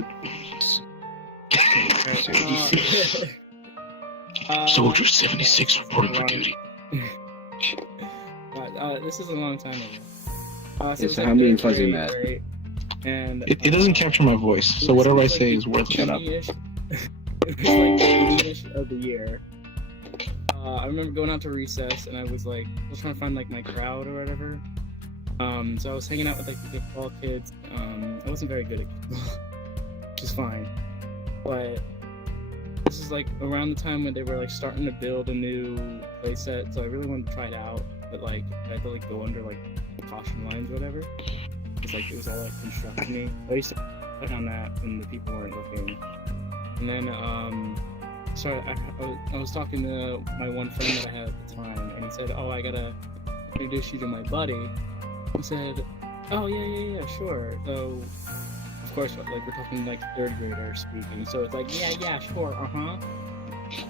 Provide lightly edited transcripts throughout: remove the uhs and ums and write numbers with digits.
it? Soldier 76 reporting for duty. This is a long time ago. So It's how many fuzzy Matt? And It doesn't capture my voice, so whatever I say is worth Shut up. It was like the beginning-ish of the year. I remember going out to recess, and I was trying to find like my crowd or whatever. So I was hanging out with like the football kids. I wasn't very good at football, which is fine. But this is like around the time when they were like starting to build a new playset, so I really wanted to try it out. But like I had to like go under like caution lines or whatever. It's like it was all like construction-y. I used to work on that when the people weren't looking. And then so I was talking to my one friend that I had at the time, and he said, "Oh, I gotta introduce you to my buddy." I said, "Oh yeah, sure." So of course, like we're talking like third grader speaking, so it's like yeah, sure,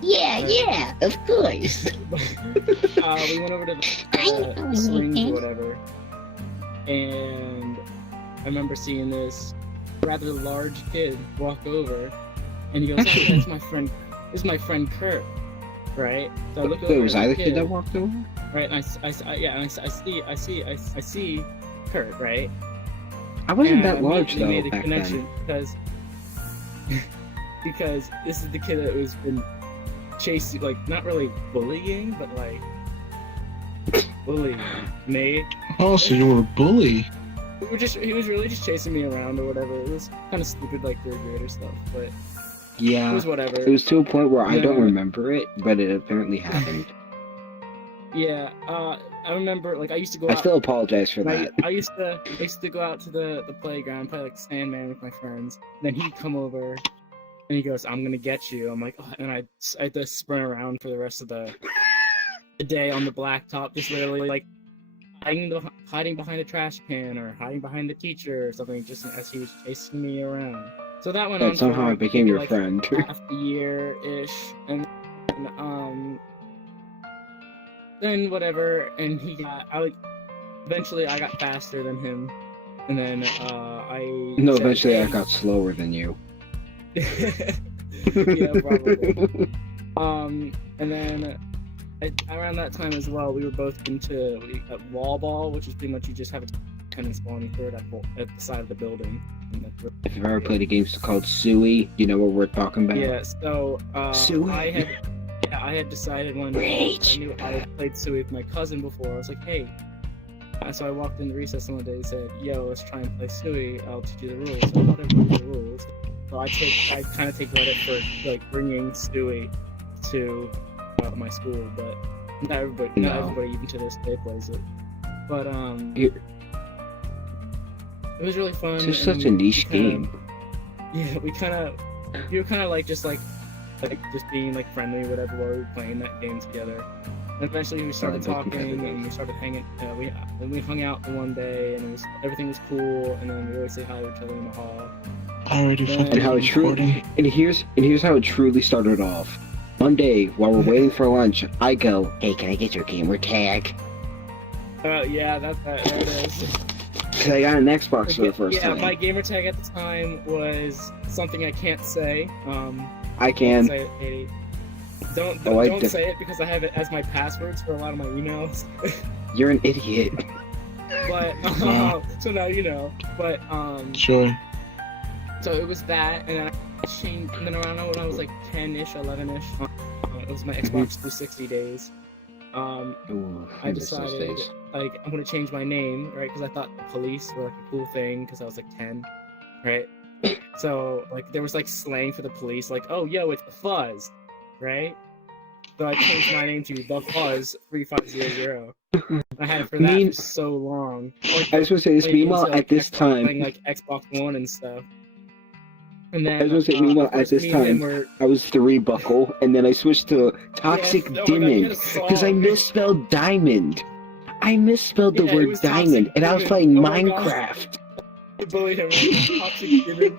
Yeah, of course. We went over to the swings or whatever, and I remember seeing this rather large kid walk over, and he goes, "Oh, that's my friend. This is my friend Kurt." Right? So I look over. Wait, was I the kid that walked over? Right, and I see Kurt, right? I wasn't And that large immediately though made a back connection then. because this is the kid that was been chasing, like not really bullying, but like bullying me. Oh, so you were a bully. He was really just chasing me around or whatever. It was kind of stupid, like third grader stuff, but Yeah, it was whatever. it was to a point where I don't Yeah. remember it, but it apparently happened. Yeah, I remember, like I used to go I out. still apologize for that. I used to go out to the playground, play like Sandman with my friends. Then he'd come over, and he goes, "I'm gonna get you." I'm like, oh, and I had to sprint around for the rest of the day on the blacktop, just literally like hiding behind a trash can or hiding behind the teacher or something, just as he was chasing me around. So that went on And for somehow I became your like friend. half a year-ish, and then whatever, and eventually I got faster than him, and then No, said, eventually I "Hey." got slower than you. Yeah, probably. And then around that time as well, we were both into wall ball, which is pretty much you just have a tennis ball and you throw it at the side of the building. If you've ever played a game called Suey, you know what we're talking about. Yeah, so Suey. I had decided one day, I knew I had played Suey with my cousin before. I was like, hey. And so I walked into recess one day and said, yo, let's try and play Suey. I'll teach you the rules. So I taught everybody the rules. So I kind of take credit for like bringing Suey to my school, but not everybody even to this day plays it. But it was really fun. It's just such a niche game. Yeah, you were kind of like just being like friendly, whatever, while we were playing that game together. And eventually we started talking and we started hanging. We hung out the one day and everything was cool. And then we always say hi to each other in the hall. I already fucking recording. And here's how it truly started off. One day while we're waiting for lunch, I go, "Hey, can I get your gamer tag?" Yeah, there it is. Cause I got an Xbox for the first time. Yeah, my gamer tag at the time was something I can't say. I can. Don't say it because I have it as my passwords for a lot of my emails. You're an idiot. But so now you know. But Sure. So it was that, and then I changed. And then around when I was like 10-ish, 11-ish, it was my Xbox 360 days. Ooh, I decided like I'm gonna change my name, right? Because I thought the police were like a cool thing because I was like 10, right? So like there was like slang for the police, like, oh yo, it's the Fuzz, right? So I changed my name to the Fuzz 3500. I had it for that for so long. I was gonna say this. Meanwhile, at this time, playing like Xbox One and stuff. And then I was gonna say, meanwhile, at this time, I was 3 buckle, and then I switched to Toxic Diamond because I misspelled diamond. I misspelled the word diamond, and I was playing Minecraft. I bullied him. Toxic Diamond.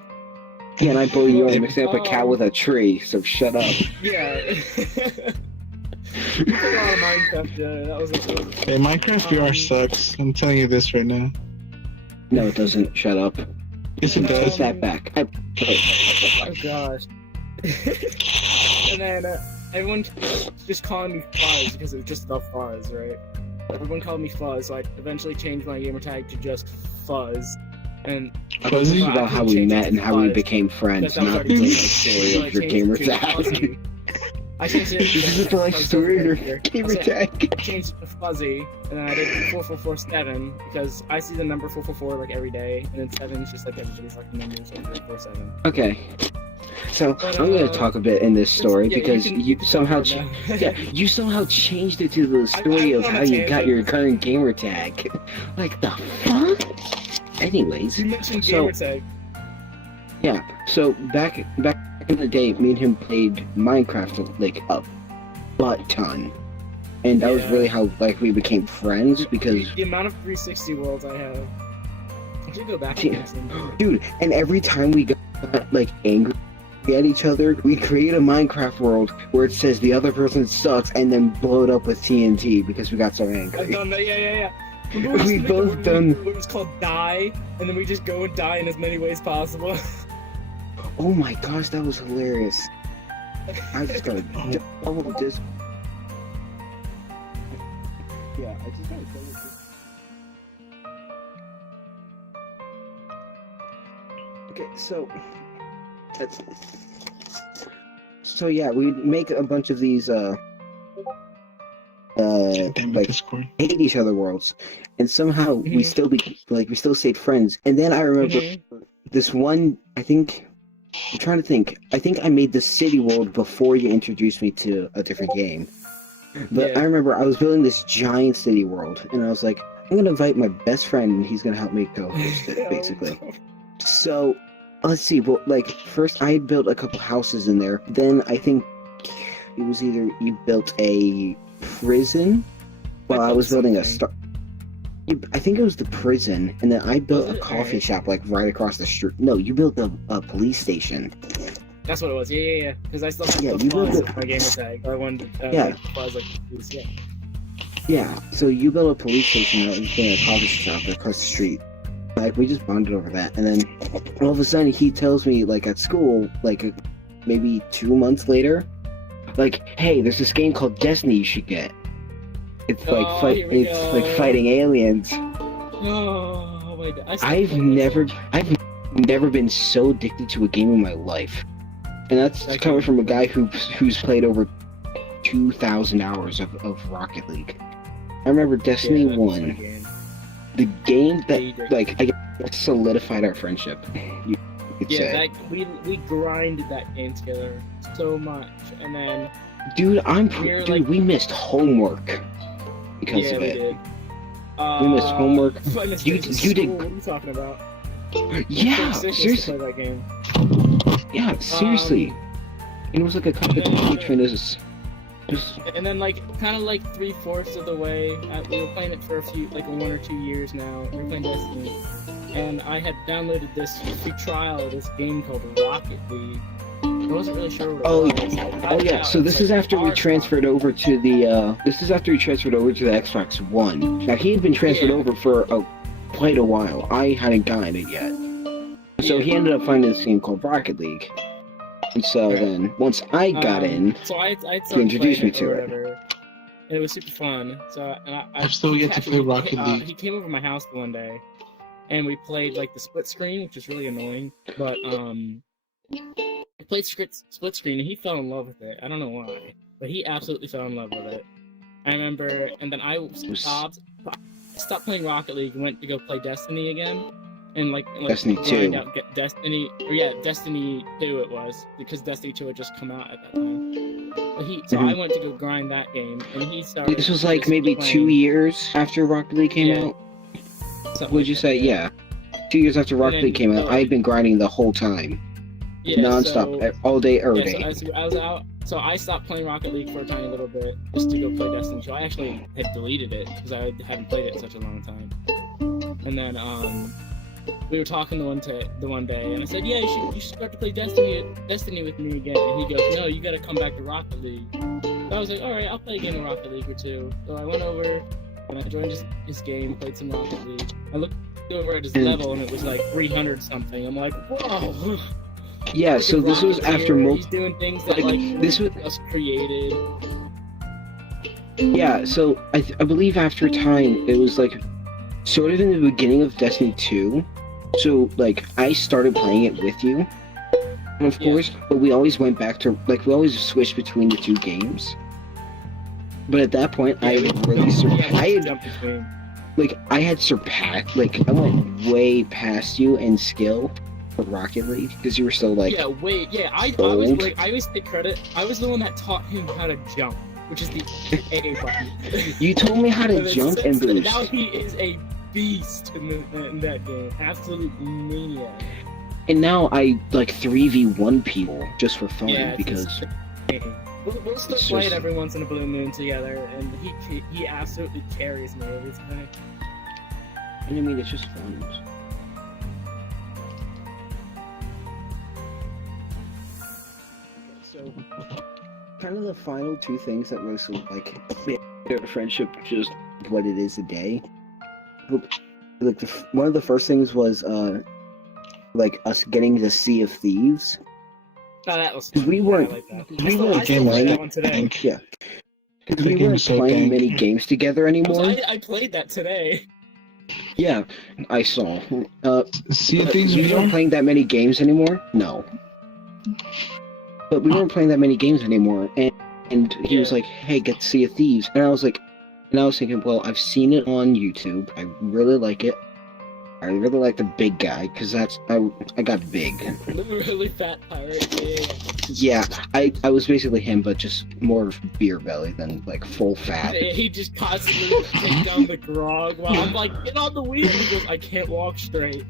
Yeah, and I bullied you. I mixed up a cow with a tree, so shut up. Yeah. We played a lot of Minecraft, yeah. That was Hey, Minecraft VR sucks. I'm telling you this right now. No, it doesn't. Shut up. Yes, it Take does. that back. Oh gosh. And then everyone just calling me Fuzz because it was just the Fuzz, right? Everyone called me Fuzz, so I eventually changed my gamer tag to just Fuzz. And Fuzzy? This is about how we met and how we became friends, That was not already the changed. story So I of your changed gamer it to tag. Fuzzy. I changed it. This is the life story of your gamer tag. I changed it to Fuzzy, and then I did 4447 because I see the number 444 like every day, and then 7 is just like everybody's fucking number, so 447. Okay. So But, I'm gonna talk a bit in this story yeah, because you you can somehow, talk about it now. you somehow changed it to the story I of went how on a you got your tangent. current gamer tag. Like the fuck? Anyways, You mentioned So- gamer tag. yeah. So back in the day, me and him played Minecraft like a butt ton, and that was Yeah. really how like we became friends because. The amount of 360 worlds I have. I should go back Yeah. and some. Dude, and every time we got like angry at each other, we create a Minecraft world where it says the other person sucks and then blow it up with TNT because we got so I've angry. done that, yeah. Remember We used to make both a word done- It was called die, and then we just go and die in as many ways possible. Oh my gosh, that was hilarious. I just gotta double this. Yeah, I just gotta double this. Okay, so yeah, we make a bunch of these Damn like Discord. hate each other worlds, and somehow we Mhm. still we still stayed friends. And then I remember this one. I'm trying to think. I think I made the city world before you introduced me to a different game. But Yeah. I remember I was building this giant city world, and I was like, I'm gonna invite my best friend, and he's gonna help me co-host it, basically. So, let's see. Well, like first I had built a couple houses in there. Then I think it was either you built a prison while I was building a star. I think it was the prison, and then I built Was a it? coffee Alright. shop like right across the street. No, you built a police station. That's what it was. Yeah. Because I still have Yeah, the you Fuzz built as my gamer tag. I wanted Yeah. like, Fuzz like this, yeah. Yeah, so you built a police station out in a coffee shop across the street. Like we just bonded over that, and then all of a sudden he tells me like at school, like maybe 2 months later, like, hey, there's this game called Destiny you should get. It's like Oh, here we it's like go. fighting aliens. Oh my god. I've never been so addicted to a game in my life, and that's That coming game- from a guy who's played over 2,000 hours of Rocket League. I remember Destiny 1, the game that like I guess solidified our friendship. You could say, we grinded that game together so much, and then dude, we're like- we missed homework because yeah, of we it. did. We missed homework. I missed You- it. It's you did- school. What are you talking about? Yeah, PlayStation used to seriously. play that game. Yeah, seriously. It was like a competition between us. Just And then, like, kind of like 3/4 of the way, we were playing it for a few, like 1 or 2 years now. We were playing Destiny, and I had downloaded this free trial of this game called Rocket League. I wasn't really sure what it was. Oh yeah, so this is after we transferred over to the Xbox One. Now he had been transferred Yeah. over for quite a while. I hadn't gotten it yet. So he ended up finding this game called Rocket League. And so then once I got in, so I he introduced me to to it. whatever. And it was super fun. So and I I've still yet to play Rocket League. He came over to my house one day, and we played like the split screen, which is really annoying. But we played split screen, and he fell in love with it. I don't know why, but he absolutely fell in love with it. I remember, and then I stopped playing Rocket League and went to go play Destiny again. And like Destiny grind 2. out, get Destiny 2 it was, because Destiny 2 had just come out at that time. But I went to go grind that game, and he started. This was like just maybe playing. 2 years after Rocket League came Yeah. out. Something Would you like say? that, Yeah. 2 years after Rocket then, League came out, I'd been grinding the whole time, Yeah, non-stop, so- all day, every Yeah, day. so I was out. So I stopped playing Rocket League for a tiny little bit just to go play Destiny 2. I actually had deleted it because I hadn't played it in such a long time. And then we were talking the one day, and I said, "Yeah, you should start to play Destiny with me again." And he goes, "No, you got to come back to Rocket League." So I was like, "All right, I'll play a game of Rocket League or two." So I went over and I joined his game, played some Rocket League. over at his level, and it was like 300 something. I'm like, whoa. Yeah, so this was after He's doing things that this was just created. Yeah, so I believe after time it was like sort of in the beginning of Destiny 2. So like I started playing it with you, of course, but we always went back to like we always switched between the two games. But at that point, I had really I had surpassed, like I went way past you in skill for Rocket League because you were still like I always take credit. I was the one that taught him how to jump, which is the A button. You told me how to jump and boost. Now he is a beast in that game, absolute maniac. And now I like 3v1 people just for fun because. We'll still play it every once in a blue moon together, and he absolutely carries me every time. And I mean, it's just fun. So, kind of the final two things that really sort of like made our friendship just what it is today. Like one of the first things was like us getting to Sea of Thieves. Oh, that was fun. We weren't. We weren't playing that one today. Yeah. We weren't playing many games together anymore. I played that today. Yeah, I saw. Sea of Thieves. We weren't playing that many games anymore. No. But we weren't playing that many games anymore, and he was like, "Hey, get Sea of Thieves," and I was like, thinking, well, I've seen it on YouTube. I really like it. I really like the big guy because I got big. The really fat pirate. Yeah, I was basically him, but just more beer belly than like full fat. He just constantly takes down the grog while I'm like, get on the wheel. He goes, I can't walk straight.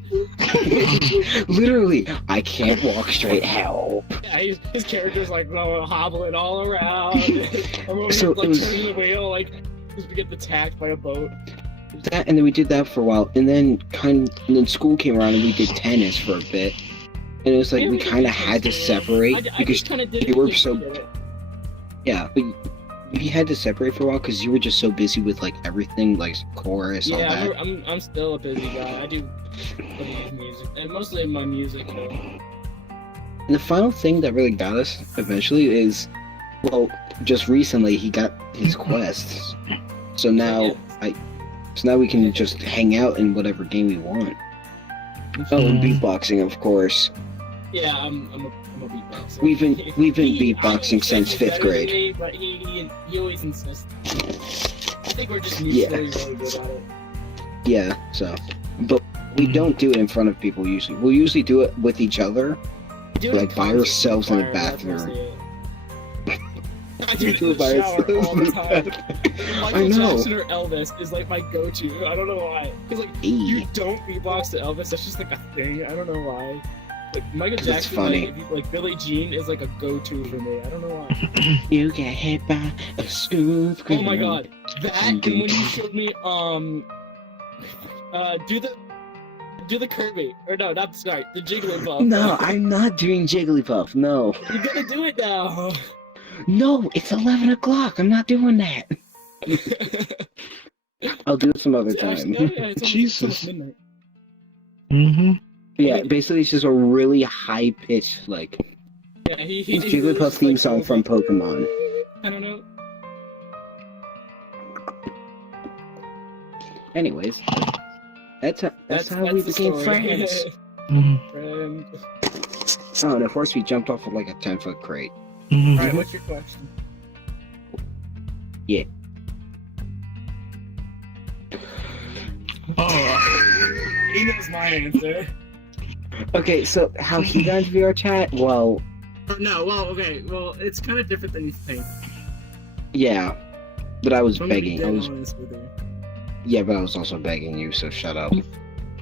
Literally, I can't walk straight. Help. Yeah, his character's like hobbling all around. I'm over So here, like turning the wheel, like just to get attacked by a boat. That, and then we did that for a while, and then school came around and we did tennis for a bit, and it was like we kind of had to separate because you were so. Yeah, but we had to separate for a while because you were just so busy with like everything, like chorus, all that. Yeah, I'm still a busy guy. I do music, and mostly my music though. And the final thing that really got us eventually is, well, just recently he got his quests, so now So now we can just hang out in whatever game we want. Oh, and beatboxing, of course. Yeah, I'm a beatboxer. We've been beatboxing since 5th grade. Me, but he always insists. I think we're just mutually really good at it. Yeah, so. But we don't do it in front of people usually. We'll usually do it with each other. Like by ourselves in the bathroom. I do it by ourselves all the time. Michael Jackson or Elvis is like my go-to. I don't know why. Because like you don't beatbox to Elvis. That's just like a thing. I don't know why. Like Michael Jackson, funny. Like Billie Jean is like a go-to for me. I don't know why. You get hit by a smooth criminal. Oh my god, that and when you showed me do the Kirby or no, not sorry, the Jigglypuff. No, I'm not doing Jigglypuff. No. You gotta do it now. No, it's 11 o'clock. I'm not doing that. I'll do it some other time. Jesus. Mm-hmm. Yeah, basically it's just a really high-pitched, like, Jigglypuff theme song from Pokemon. I don't know. Anyways, that's how we became friends. Friend. Oh, and of course we jumped off of like a 10-foot crate. Alright, what's your question? Yeah. Oh, he knows my answer. Okay, so how he got into VRChat? Well... No, okay, it's kind of different than you think. Yeah, but I was begging. Yeah, but I was also begging you, so shut up.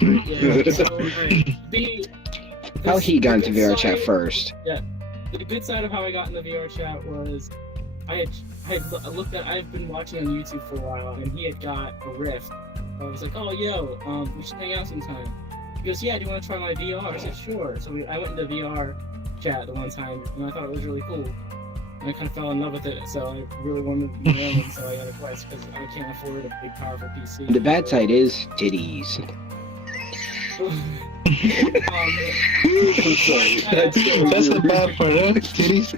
Yeah, so, how he got into VRChat first? Yeah, the good side of how I got into VRChat was I've been watching on YouTube for a while, and he had got a Rift. I was like, oh, yo, we should hang out sometime. He goes, yeah, do you want to try my VR? I said, sure. So I went into VRChat the one time, and I thought it was really cool. And I kind of fell in love with it, so I really wanted my own, so I got a Quest, because I can't afford a big, powerful PC. The bad side is titties. I'm sorry. That's the bad part, huh? Titties?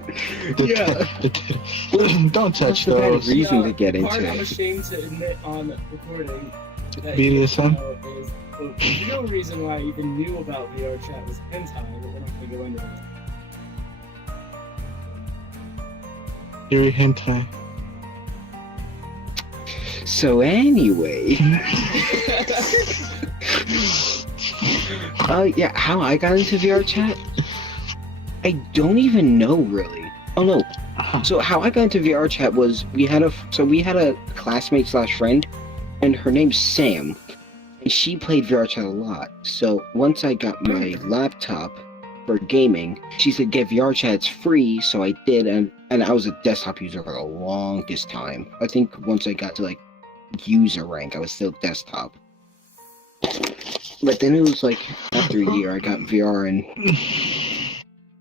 Don't touch That's the bad those. reason to get the part I'm into it. ashamed to admit on recording that BDSM? is the real reason why I even knew about VRChat was hentai, but we're not gonna go into that. You're hentai. So anyway, yeah, how I got into VRChat? I don't even know really. Oh no. So how I got into VRChat was we had a classmate / friend, and her name's Sam, and she played VRChat a lot. So once I got my laptop for gaming, she said get VRChat, it's free. So I did, and I was a desktop user for the longest time. I think once I got to like user rank, I was still desktop. But then it was like after a year, I got VR and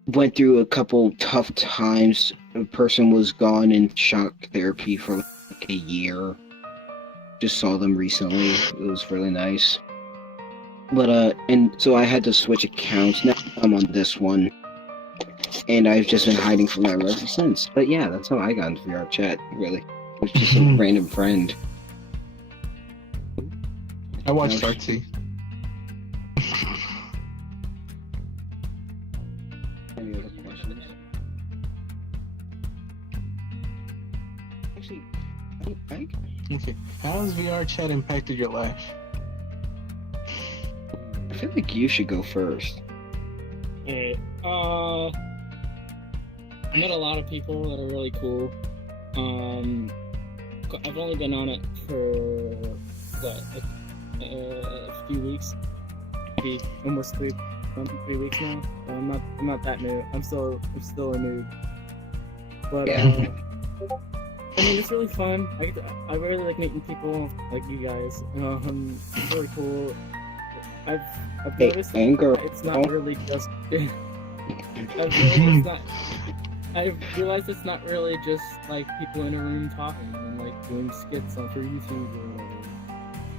went through a couple tough times. A person was gone in shock therapy for like a year. Just saw them recently. It was really nice. But and so I had to switch accounts. Now I'm on this one, and I've just been hiding from that ever since. But yeah, that's how I got into VRChat. Really, it was just a random friend. I watched Artsy. Any other questions? Actually, Okay. How has VRChat impacted your life? I feel like you should go first. I met a lot of people that are really cool. I've only been on it for what, a few weeks, maybe almost 3 weeks now. So I'm not that new. I'm still a noob. But Yeah. I mean, it's really fun. I really like meeting people like you guys. It's really cool. I've Hey, noticed anger. it's not really just. I've realized it's not really just like people in a room talking and like doing skits on for YouTube or whatever.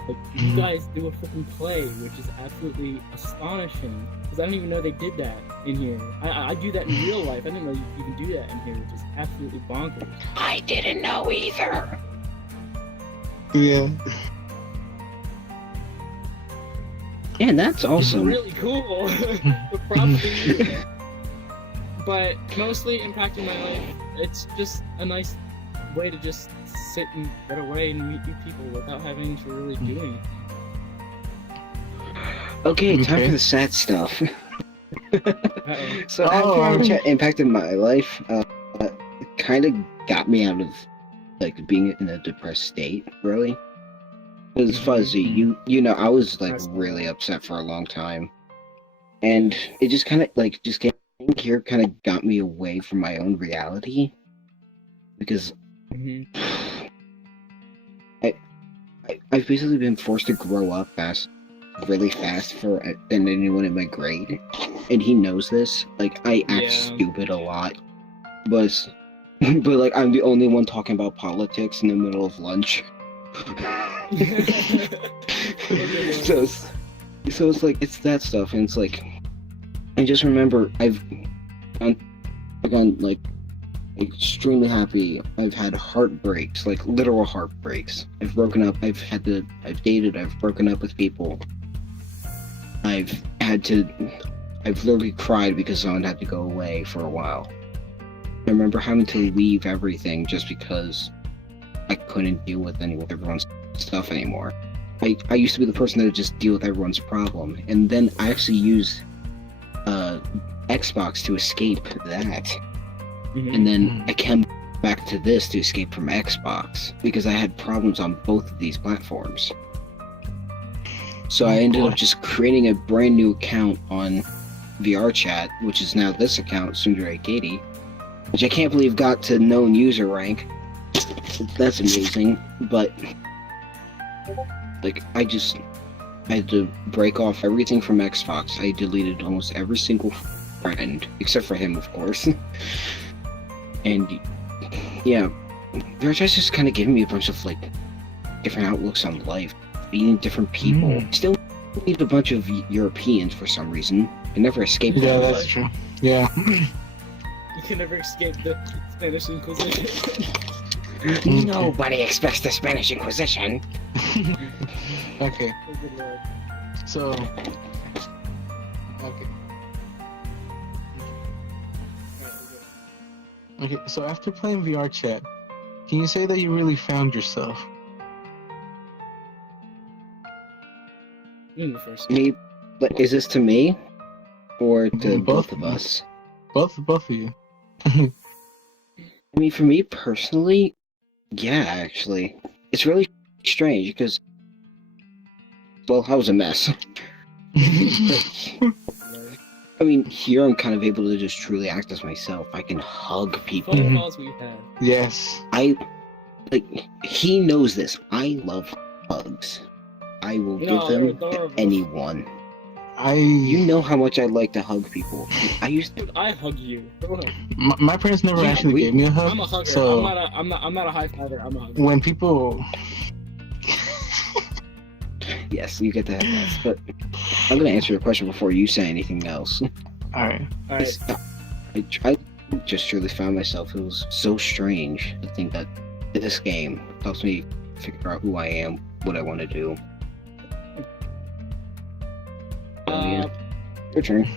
Like you guys do a freaking play, which is absolutely astonishing. Because I didn't even know they did that in here. I do that in real life. I didn't know you even do that in here, which is absolutely bonkers. I didn't know either. Yeah. Yeah, that's It's awesome. really cool. The props to you. But mostly impacting my life. It's just a nice way to just sit and get away and meet new people without having to really do anything. Okay, time Okay. for the sad stuff. Uh-oh. So how VRChat impacted my life? It kind of got me out of like being in a depressed state, really. It was fuzzy. You know, I was like really upset for a long time, and it just kind of like just getting here kind of got me away from my own reality, because I've basically been forced to grow up really fast than anyone in my grade, and he knows this. Like I act stupid a lot, but like I'm the only one talking about politics in the middle of lunch. so it's like it's that stuff, and it's like I just remember I've gone like extremely happy. I've had heartbreaks, like literal heartbreaks. I've broken up. I've dated. I've broken up with people. I've literally cried because someone had to go away for a while. I remember having to leave everything just because I couldn't deal with everyone's stuff anymore. I used to be the person that would just deal with everyone's problem, and then I actually used Xbox to escape that. And then I came back to this to escape from Xbox because I had problems on both of these platforms. So I ended up just creating a brand new account on VRChat, which is now this account, Sundar880, which I can't believe got to known user rank. That's amazing, but like I had to break off everything from Xbox. I deleted almost every single friend, except for him, of course. And yeah, VRChat's just kind of giving me a bunch of like different outlooks on life, meeting different people. Still meet a bunch of Europeans for some reason. I never escaped Yeah, that. that's true. Yeah. You can never escape the Spanish Inquisition. Nobody expects the Spanish Inquisition. Okay. Oh, good lord. So. Okay. Okay. So after playing VRChat, can you say that you really found yourself? You first. Me, but is this to me or to Both. both of us? Both of you. I mean, for me personally, yeah, actually, it's really strange because, well, I was a mess. I mean, here I'm kind of able to just truly act as myself. I can hug people. Phone calls we had. Yes. He knows this. I love hugs. I will give them to anyone. You know how much I like to hug people. Dude, I hug you. My parents never actually gave me a hug. I'm a hugger. So I'm not a high fiver. I'm a hugger. when people. Yes, you get to have that. But I'm gonna answer your question before you say anything else. All right. I just truly found myself. It was so strange to think that this game helps me figure out who I am, what I want to do. Yeah. Your turn.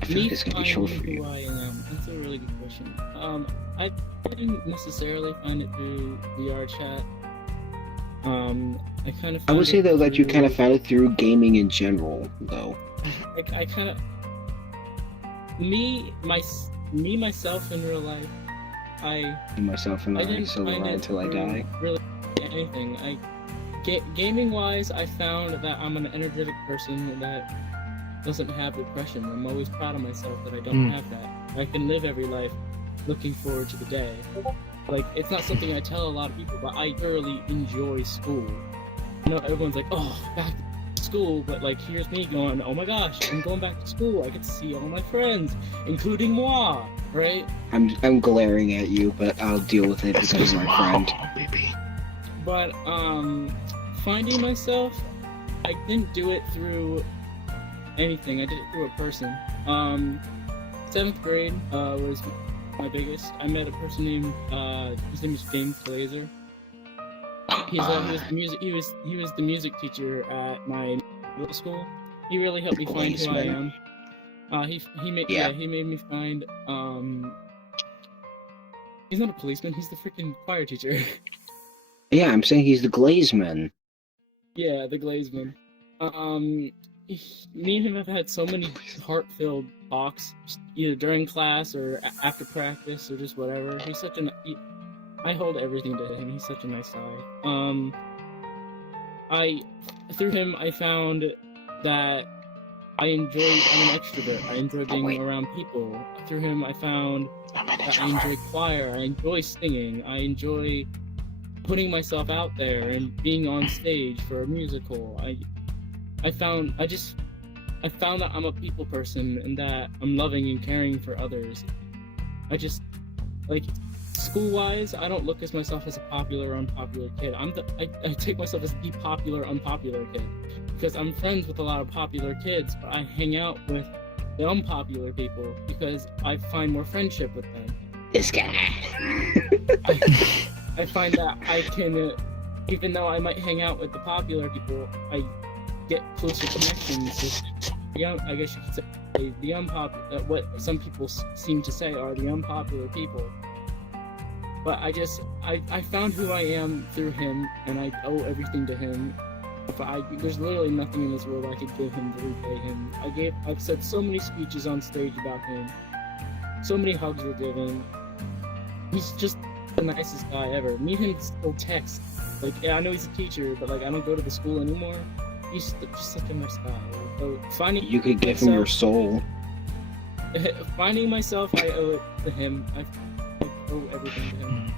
I feel like it's gonna be short for you. Who I am. That's a really good question. I didn't necessarily find it through VRChat. I kind of. I would say though that you kind of found it through gaming in general, though. I kind of. Myself in real life. Myself and I so will I until I die. Really, anything. Gaming wise, I found that I'm an energetic person that doesn't have depression. I'm always proud of myself that I don't have that. I can live every life looking forward to the day. Like, it's not something I tell a lot of people, but I thoroughly enjoy school. You know, everyone's like, oh, back to school, but like, here's me going, oh my gosh, I'm going back to school. I get to see all my friends, including moi, right? I'm glaring at you, but I'll deal with it because you're my friend. Baby. But, finding myself, I didn't do it through anything. I did it through a person. 7th grade was my biggest. I met a person named his name is James Glazer. He was the music teacher at my middle school. He really helped me find who I am. He made me find he's not a policeman. He's the freaking choir teacher. Yeah, I'm saying he's the Glazeman. Yeah, the Glazeman. Me and him have had so many heart-filled talks, either during class or after practice or just whatever. He's such I hold everything to him. He's such a nice guy. Through him, I found that I'm an extrovert. I enjoy being around people. Through him, I found that I enjoy choir. I enjoy singing. I enjoy putting myself out there and being on stage for a musical. I found that I'm a people person and that I'm loving and caring for others. I just, like, school-wise, I don't look at myself as a popular or unpopular kid. I take myself as the popular, unpopular kid because I'm friends with a lot of popular kids, but I hang out with the unpopular people because I find more friendship with them. This guy. I find that I can, even though I might hang out with the popular people, I get closer connections with I guess you could say the unpopular, what some people seem to say are the unpopular people. But I found who I am through him, and I owe everything to him. There's literally nothing in this world I could give him to repay him. I've said so many speeches on stage about him. So many hugs were given. He's just the nicest guy ever. Me and him still text. Like, yeah, I know he's a teacher, but like, I don't go to the school anymore. He's just such a nice guy. So you could give him your soul. Finding myself, I owe it to him. I owe everything to him.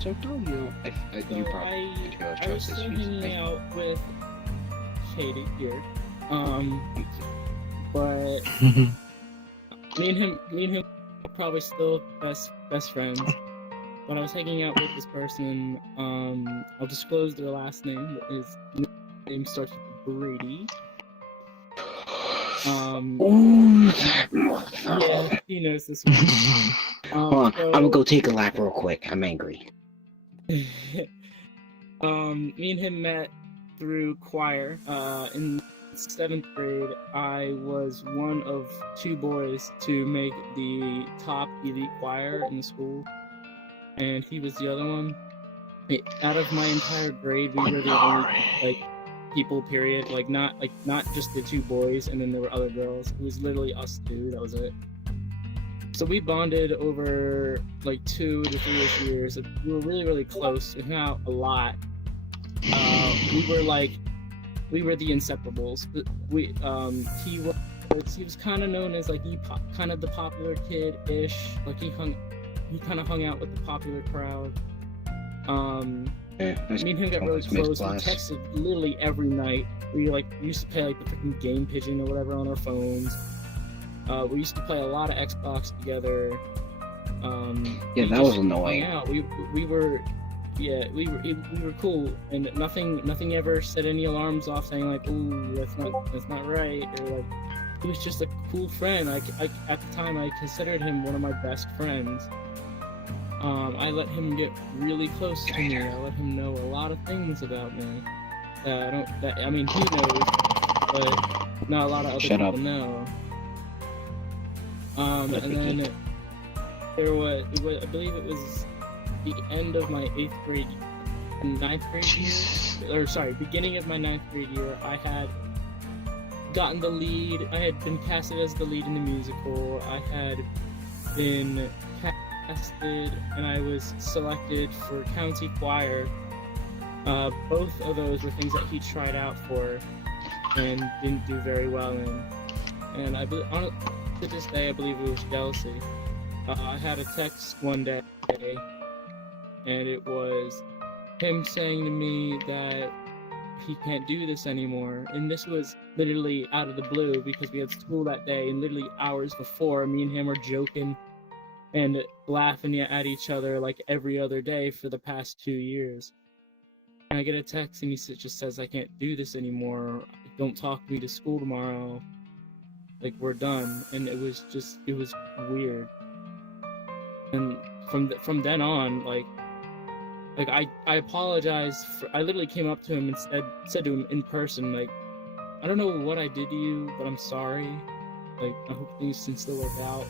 So you probably I was still hanging out with Katie here, but me and him are probably still best friends. But I was hanging out with this person. I'll disclose their last name. His name starts with Brady. Yeah, he knows this one. Hold on, I'm gonna go take a lap real quick. I'm angry. Me and him met through choir. In 7th grade, I was one of 2 boys to make the top elite choir in the school, and he was the other one. Out of my entire grade, we were the only people. Period. Not just the 2 boys, and then there were other girls. It was literally us 2. That was it. So we bonded over 2 to 3 years. We were really close. We hung out a lot. We were the inseparables. He was kind of known as kind of the popular kid-ish. He kind of hung out with the popular crowd. Me and him got really close. We texted literally every night. We used to play the freaking game Pigeon or whatever on our phones. We used to play a lot of Xbox together. That was annoying. We were cool, and nothing ever set any alarms off saying "Ooh, that's not right," or he was just a cool friend. At the time, I considered him one of my best friends. I let him get really close to me. I let him know a lot of things about me. He knows, but not a lot of other people know. And then I believe it was the end of my 8th grade, 9th grade year, or sorry, beginning of my 9th grade year. I had gotten the lead. I had been casted as the lead in the musical. I had been casted, and I was selected for county choir. Both of those were things that he tried out for and didn't do very well in. And to this day, I believe it was jealousy. I had a text one day, and it was him saying to me that he can't do this anymore. And this was literally out of the blue because we had school that day, and literally hours before, me and him were joking and laughing at each other every other day for the past 2 years. And I get a text, and he just says, "I can't do this anymore. Don't talk to me to school tomorrow. We're done." And it was weird. And from then on, I apologized I literally came up to him and said to him in person, "I don't know what I did to you, but I'm sorry. I hope things can still work out."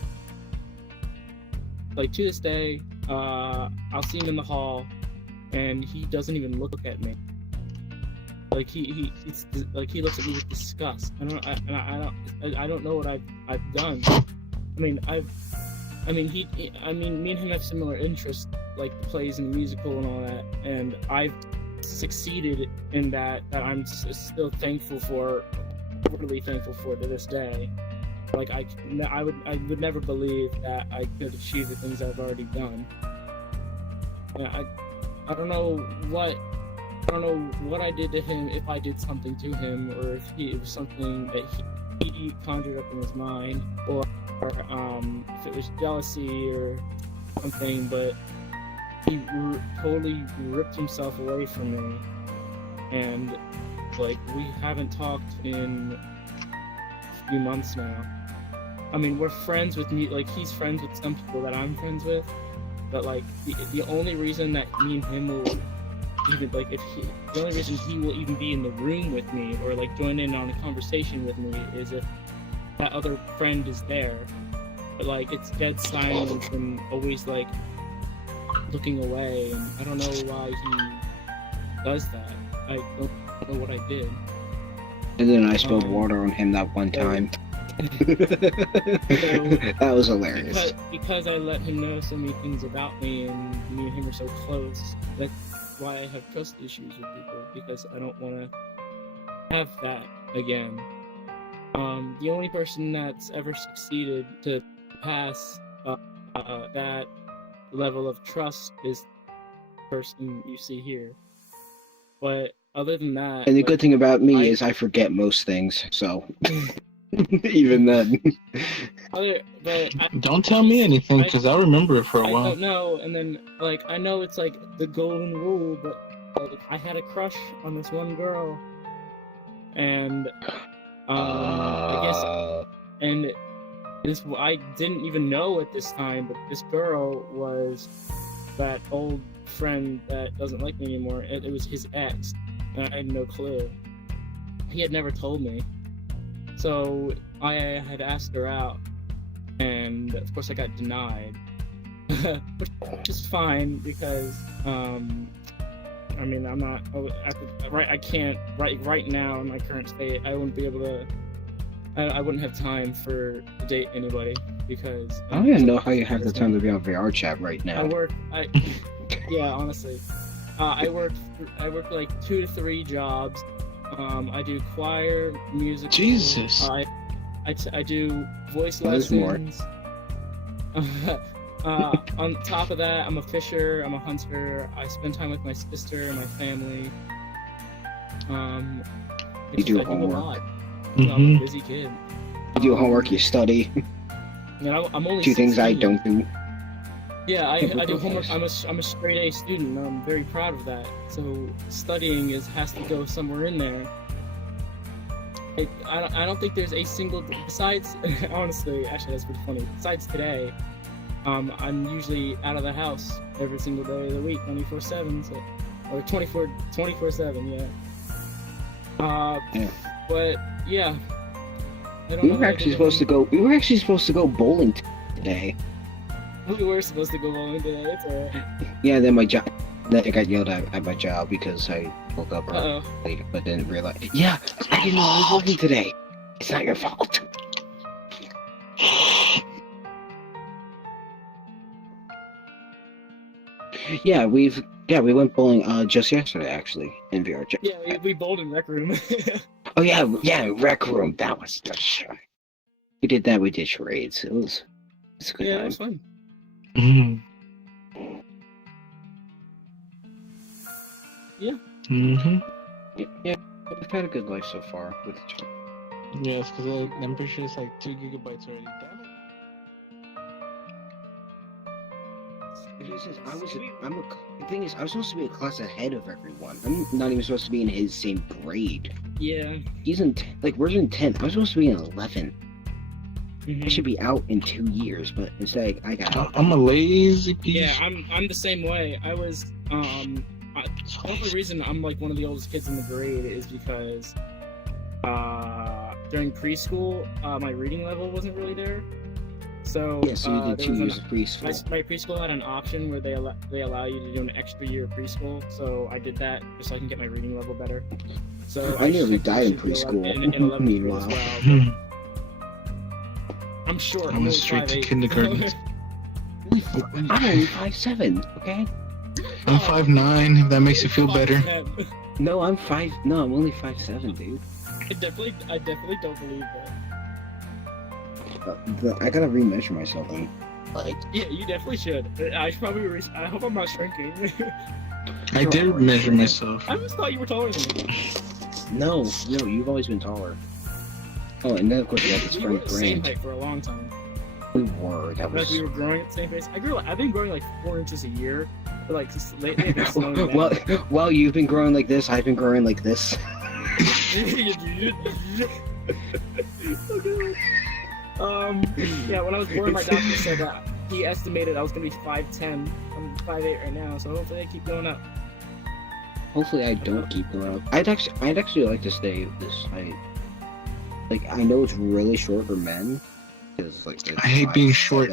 To this day, I'll see him in the hall, and he doesn't even look at me. He looks at me with disgust. I don't know what I've done. Me and him have similar interests, the plays and the musical and all that, and I've succeeded in that I'm still thankful for, really thankful for to this day. I would never believe that I could achieve the things I've already done. I don't know what I did to him, if I did something to him, or if it was something that he conjured up in his mind, or if it was jealousy or something, but he totally ripped himself away from me, and we haven't talked in a few months now. We're friends with me, he's friends with some people that I'm friends with, but the only reason that me and him will even the only reason he will even be in the room with me or join in on a conversation with me is if that other friend is there. But it's dead silence and always looking away, and I don't know why he does that. I don't know what I did. And then I spilled water on him that one time. That was hilarious. Because I let him know so many things about me, and me and him are so close. That's why I have trust issues with people, because I don't want to have that again. The only person that's ever succeeded to pass that level of trust is the person you see here. But other than that, and the good thing about me is I forget most things, so Even then. Don't tell me anything, because I'll remember it for a I while. don't know, and then, like, I know it's, like, the golden rule, but, like, I had a crush on this one girl, and, I guess, and this, I didn't even know at this time, but this girl was that old friend that doesn't like me anymore. It was his ex, and I had no clue. He had never told me. So I had asked her out, and of course I got denied. Which is fine because I mean I'm not I can't right now in my current state I wouldn't be able to I wouldn't have time to date anybody because I don't even know how you have the time to be on VRChat right now. Yeah, honestly. I work like 2 to 3 jobs. I do choir, music. Jesus. I do voice lessons. On top of that, I'm a fisher. I'm a hunter. I spend time with my sister and my family. You do I homework. Do a lot. I'm a busy kid. You do homework. You study. And I'm only 2 things I 16. don't do. Yeah, I do homework. I'm a straight A student. I'm very proud of that. So studying has to go somewhere in there. I don't think there's a single besides honestly. Actually, that's pretty funny. Besides today, I'm usually out of the house every single day of the week, 24/7. So, or 24/7. Yeah. Yeah. But yeah. We were actually supposed to go bowling today. We were supposed to go bowling today. It's alright. Yeah, then I got yelled at my job because I woke up early, but didn't realize. Yeah, I didn't know I was working today. It's not your fault. Yeah, we went bowling just yesterday actually in VRChat. Yeah, we bowled in rec room. Oh yeah, rec room. That was the shit. We did that. We did charades. It's a good time. It was fun. Yeah. Yeah, we've had a good life so far with each other. Yes, because I'm pretty sure it's like 2 gigabytes already. Damn it. The thing is, I was supposed to be a class ahead of everyone. I'm not even supposed to be in his same grade. Yeah. He's in, we're in 10th. I was supposed to be in 11. Mm-hmm. I should be out in 2 years, but instead I got out. I'm a lazy piece. Yeah, I'm the same way. I was, the only reason I'm like one of the oldest kids in the grade is because, during preschool, my reading level wasn't really there. So, yeah, so you did 2 years of preschool. My preschool had an option where they allow you to do an extra year of preschool, so I did that just so I can get my reading level better. So I nearly died in preschool. In 11th Meanwhile, grade as well, I'm short. I went straight to kindergarten. I'm only 5'7", okay? I'm 5'9", if that makes you feel better. No, I'm only 5'7", dude. I definitely don't believe that. I gotta remeasure myself then. Yeah, you definitely should. I should probably I hope I'm not shrinking. I did measure myself. I always thought you were taller than me. No, you've always been taller. Oh, and then of course you have this We friend were the same Grant. height for a long time. We were. That Like was. we were growing at the same pace. I've been growing like 4 inches a year, but like just lately I've been slowing down. While you've been growing like this, I've been growing like this. Yeah, when I was born, my doctor said that he estimated I was gonna be 5'10". I'm 5'8" right now, so hopefully I keep going up. Hopefully I don't keep going up. I'd actually like to stay this height. Like, I know it's really short for men, because like I hate being short.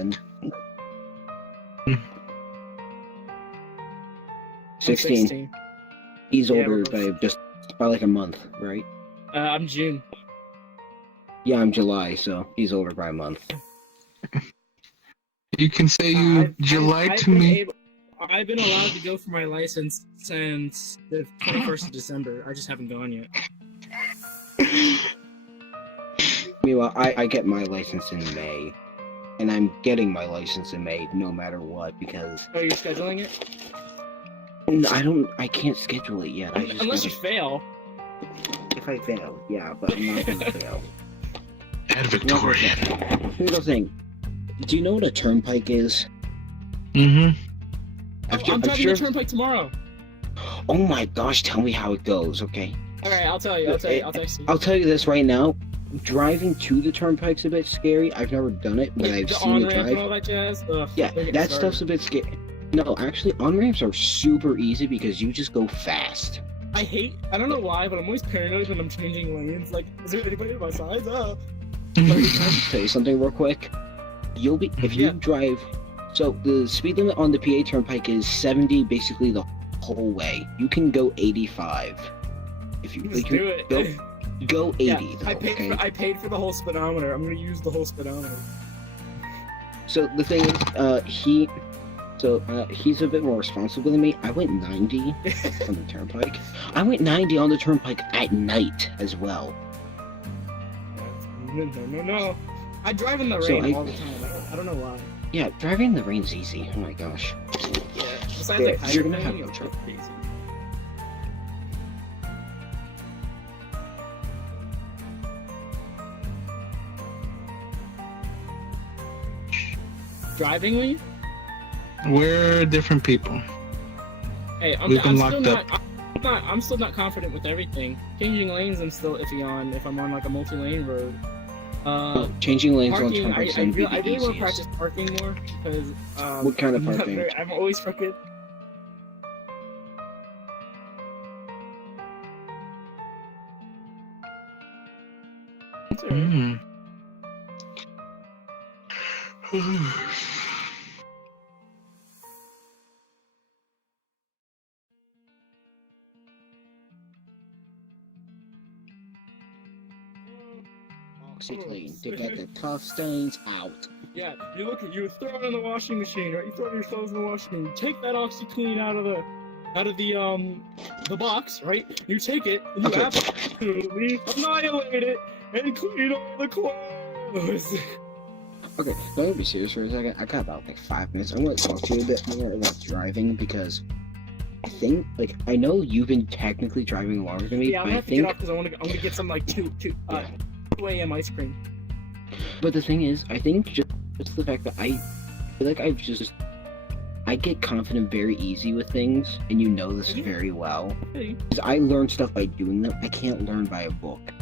16. He's older by like a month, right? I'm June. Yeah, I'm July, so he's older by a month. You can say you lied to me. I've been allowed to go for my license since the 21st of December. I just haven't gone yet. Meanwhile, I get my license in May. And I'm getting my license in May no matter what, because... Oh, you're scheduling it? I can't schedule it yet. Unless you fail. If I fail, yeah, but I'm not gonna fail. Ed Victoria. Here's the thing. Do you know what a turnpike is? Mm-hmm. I'm driving the turnpike tomorrow. Oh my gosh, tell me how it goes, okay? Alright, I'll tell you. I'll text you. I'll tell you this right now. Driving to the turnpike's a bit scary. I've never done it, but I've seen it drive. And all that jazz. Ugh, Yeah, that stuff's a bit scary. No, actually, on-ramps are super easy because you just go fast. I don't know why, but I'm always paranoid when I'm changing lanes. Like, is there anybody on my side? Let me tell you something real quick. You'll be, if you drive, so the speed limit on the PA turnpike is 70 basically the whole way. You can go 85. If you Just do it. Go 80 though, I paid for the whole speedometer. I'm gonna use the whole speedometer. So the thing is, he's a bit more responsible than me. I went 90 on the turnpike. I went 90 on the turnpike at night as well. No. I drive in the rain all the time. I don't know why. Yeah, driving in the rain's easy. Oh my gosh. Yeah. Besides, you're gonna have no trouble. Crazy. Driving lane? We're different people. Hey, I'm still not confident with everything. Changing lanes, I'm still iffy on if I'm on like a multi-lane road. Changing lanes parking, on turnpikes I really want to practice parking more because what kind of parking? I'm always crooked. Mm. OxyClean to get the tough stains out. Yeah, you throw it in the washing machine, right? You throw your clothes in the washing machine. You take that OxyClean out of the box, right? You take it and you absolutely annihilate it and clean all the clothes. Okay, let me be serious for a second. I got about like 5 minutes. I want to talk to you a bit more about driving because I think, like, I know you've been technically driving longer than me. Yeah, I'm gonna have to get off because I want to get some like 2 a.m. ice cream. But the thing is, I think just the fact that I feel like I get confident very easy with things, and you know this very well. Because I learn stuff by doing them. I can't learn by a book,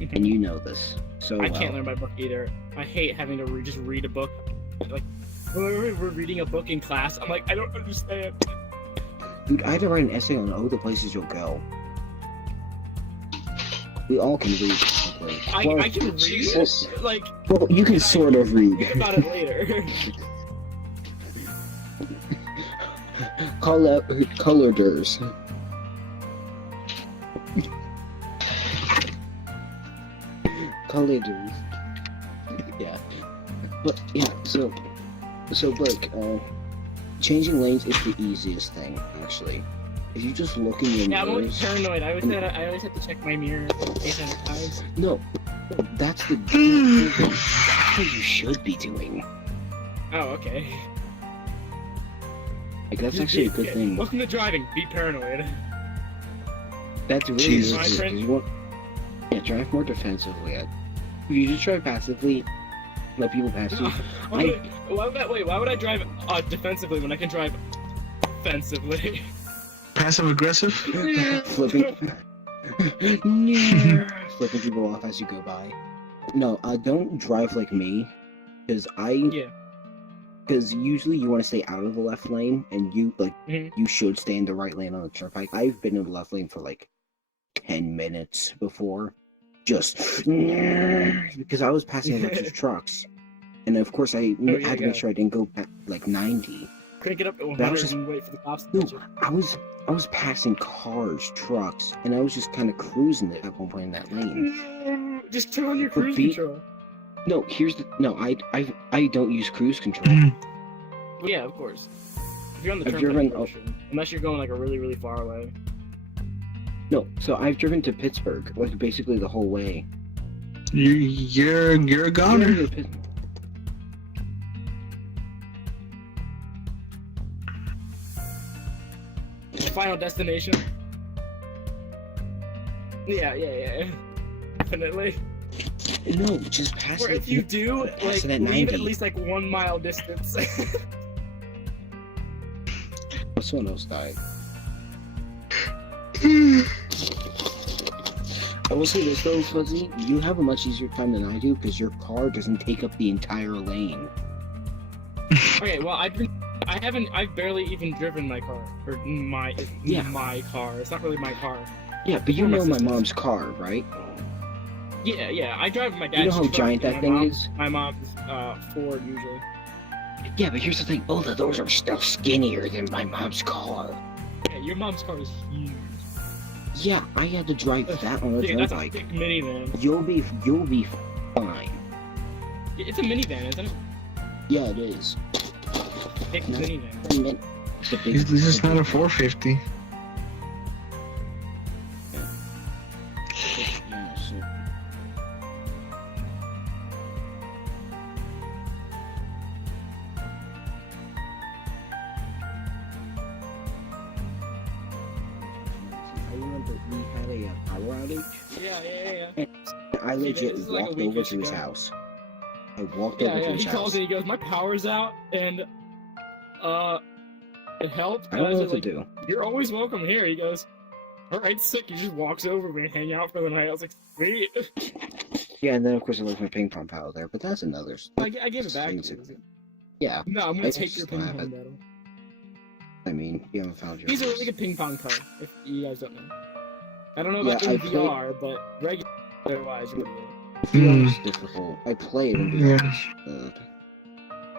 and you know this so well. I can't learn by book either. I hate having to just read a book. Like, whenever we're reading a book in class, I'm like, I don't understand. Dude, I had to write an essay on the places you'll go. We all can read. I can read, like... Well, you can sort of read. Think about it later. Colorders. Colorders. Yeah. But, yeah, so Blake, changing lanes is the easiest thing, actually. If you just look in your mirrors... Yeah, I'm always paranoid. I always have to check my mirror 800 times. No, that's what you should be doing. Oh, okay. Like, that's actually a good thing. Welcome to driving. Be paranoid. That's really Jesus. Yeah, drive more defensively. If you just drive passively, let people pass you. Why would I drive defensively when I can drive offensively? Passive aggressive? Flipping people off as you go by. No, don't drive like me, because because usually you want to stay out of the left lane, and you should stay in the right lane on the turnpike. I've been in the left lane for like 10 minutes before, just because I was passing a bunch of trucks, and of course I had to make sure I didn't go back like 90. Crank it up to 100 and wait for the cops to catch you. I was passing cars, trucks, and I was just kind of cruising at one point in that lane. Just turn on your cruise control. No, I don't use cruise control. Well, yeah, of course. If you're on the turnpike, unless you're going like a really, really far away. No, so I've driven to Pittsburgh, like basically the whole way. You're a goner. Final destination. Yeah. Definitely. No, just pass Or it. if you do, pass like, it at leave 90. at least like 1 mile distance. Someone else died. I will say this though, Fuzzy, you have a much easier time than I do because your car doesn't take up the entire lane. Okay, well, I've barely even driven my car. Or my car. It's not really my car. Yeah, but you know my mom's car, right? Yeah, I drive my dad's You know how truck, giant that thing is? My mom's Ford, usually. Yeah, but here's the thing, both of those are still skinnier than my mom's car. Yeah, your mom's car is huge. Yeah, I had to drive that on a That's bike. a big minivan. You'll be fine. It's a minivan, isn't it? Yeah, it is. Big No. minivan. It's a big, This is not a 450. Yeah, so... I remember we had a power outage. Yeah. And I legit this is like a walked week over or to his so. house. I walked over to Yeah, his he house. calls and he goes, my power's out, and, it helped. I don't know was what like, to do. You're always welcome here. He goes, alright, sick. He just walks over, we hang out for the night. I was like, sweet. Yeah, and then of course I left my ping pong paddle there, but that's another. I gave it back to you. Yeah, No, I'm gonna I take your still ping have pong it. medal. I mean, you haven't found your. He's a really good ping pong player, if you guys don't know. I don't know about Yeah, in VR, but regular-wise, you're pretty good. VR's difficult. I played in VR.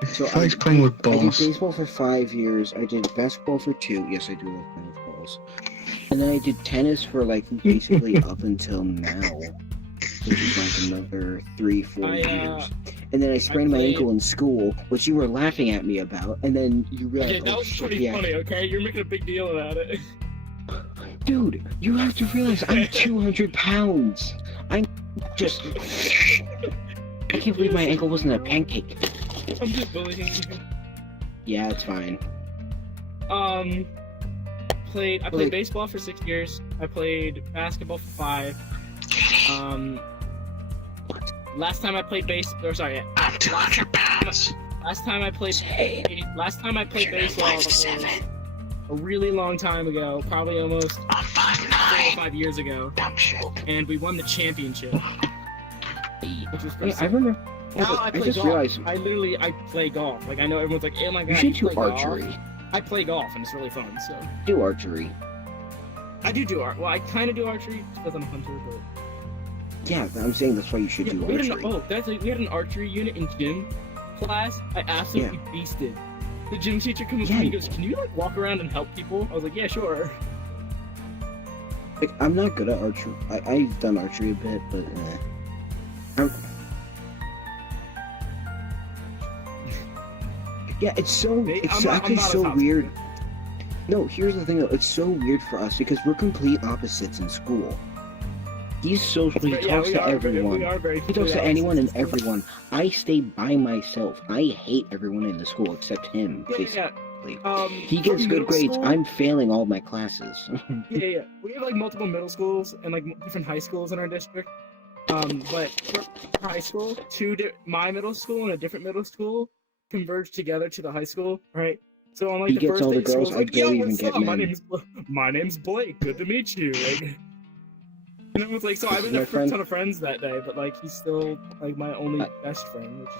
So He likes playing with I did balls. baseball for 5 years. I did basketball for 2. Yes, I do love playing with balls. And then I did tennis for like basically up until now, which is like another 3-4 years. And then I sprained my ankle in school, which you were laughing at me about. And then you realized, Okay, that was pretty yeah. funny, okay? You're making a big deal about it. Dude, you have to realize I'm 200 pounds. I'm just. I can't believe my ankle wasn't a pancake. I'm just bullying you. Yeah, it's fine. I played baseball for 6 years. I played basketball for 5. Last time I played I'm 200 pounds. last time I played baseball was a really long time ago, probably almost I'm 4 5'9". or 5 years ago, Dumb shit. and we won the championship. Which was pretty I remember. Now I play just golf. realized I play golf. Like, I know everyone's like, oh my god, you should do play golf? archery. I play golf and it's really fun, so. Do archery. I do art. Well, I kind of do archery because I'm a hunter, but. Yeah, I'm saying that's why you should do we had archery. we had an archery unit in gym class. I absolutely beasted. The gym teacher comes up to me and goes, can you like walk around and help people? I was like, yeah, sure. Like, I'm not good at archery. I've done archery a bit, but yeah, it's actually so weird. No, here's the thing though, it's so weird for us because we're complete opposites in school. He socially talks to everyone. He talks to anyone and everyone. I stay by myself. I hate everyone in the school except him. Basically. He gets good grades. I'm failing all my classes. Yeah. We have like multiple middle schools and like different high schools in our district. But for high school, my middle school and a different middle school converge together to the high school, right? So on like he the gets first all day the of school, girls. it's I like, barely yo, even what's get up? men. My name's Blake. Good to meet you. Like, and it was like, so I made a ton of friends that day, but like he's still like my only best friend, which is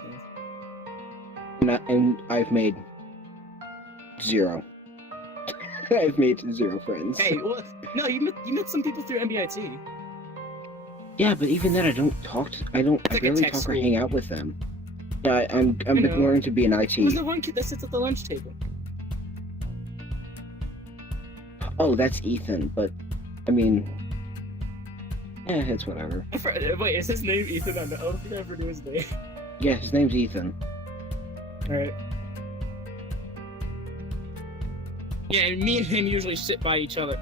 nice. And I've made 0. I've made 0 friends. Hey, well, no, you met some people through MBIT. Yeah, but even then, I barely talk or hang out with them. Yeah, I'm learning to be an IT. Who's the one kid that sits at the lunch table? Oh, that's Ethan, but I mean, it's whatever. Wait, is his name Ethan? I don't think I ever knew his name. Yeah, his name's Ethan. Alright. Yeah, and me and him usually sit by each other,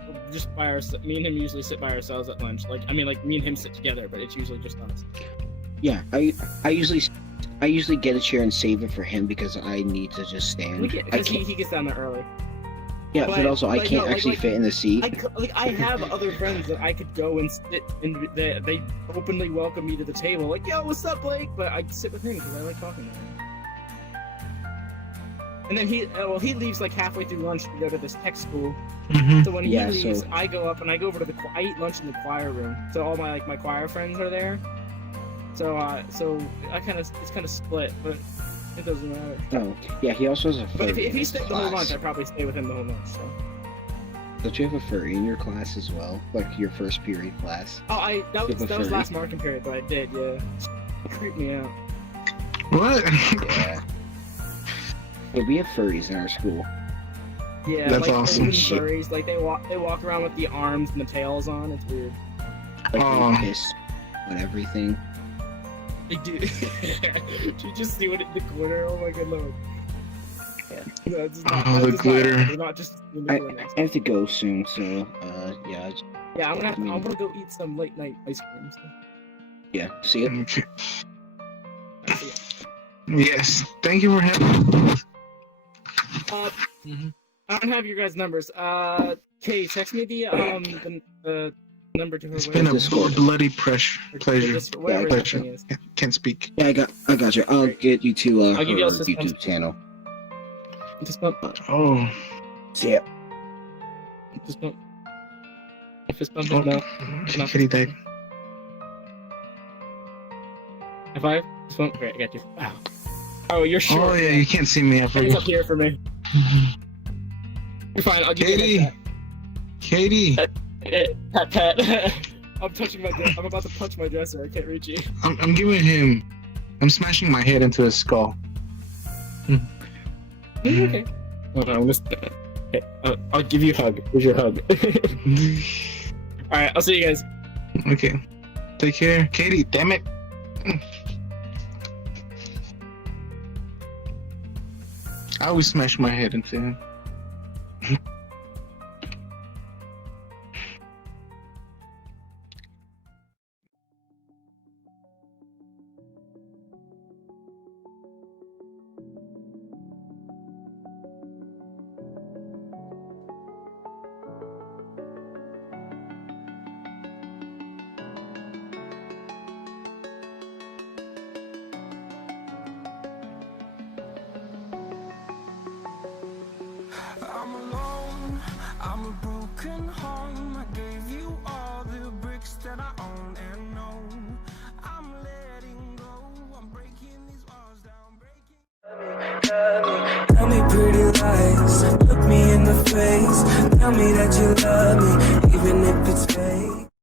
me and him usually sit by ourselves at lunch. Like, I mean, like, me and him sit together, but it's usually just us. Yeah, I usually get a chair and save it for him because I need to just stand. Because he gets down there early. Yeah, but also I can't actually fit in the seat. I have other friends that I could go and sit, and they openly welcome me to the table. Like, yo, what's up, Blake? But I sit with him because I like talking to him. And then he leaves like halfway through lunch to go to this tech school. Mm-hmm. So when he leaves, I go up and I go over to I eat lunch in the choir room. So all my my choir friends are there. So it's kind of split, but it doesn't matter. Oh, yeah, he also has a furry. But if he stayed the whole lunch, I'd probably stay with him the whole lunch. So. Don't you have a furry in your class as well? Like your first period class? Oh, that was last marking period, but I did, yeah. It creeped me out. What? Yeah. Yeah, we have furries in our school. Yeah, that's like awesome. Furries, like they walk around with the arms and the tails on. It's weird. Like they piss on everything. They do. Did you just see what the glitter? Oh my god, lord. Yeah. No, the glitter. They're not just I have to go soon, so yeah. Yeah, I'm gonna go eat some late night ice cream. So. Yeah. See ya. Okay. Yes. Thank you for having. I don't have your guys' numbers. Kay, text me the number to her. It's been a bloody pleasure. Pleasure. Can't speak. Yeah, I got you. I'll get you to her give you a YouTube channel. Fist bump. Oh. See ya. Fist bump. Fist bump. Oh. No. Kitty died. High five. Fist bump. Great, I got you. Wow. Oh, you're short. Oh yeah, you can't see me. I It's forgot. up here for me. You're fine. I'll give Katie. you Katie. Pat. I'm touching my. I'm about to punch my dresser. I can't reach you. I'm giving him. I'm smashing my head into his skull. Okay. Hold on. Okay. I'll give you a hug. Here's your hug. All right. I'll see you guys. Okay. Take care, Katie. Damn it. I always smash my head into him. I'm alone, I'm a broken home. I gave you all the bricks that I own and know. I'm letting go, I'm breaking these walls down, Tell me pretty lies, look me in the face. Tell me that you love me, even if it's fake.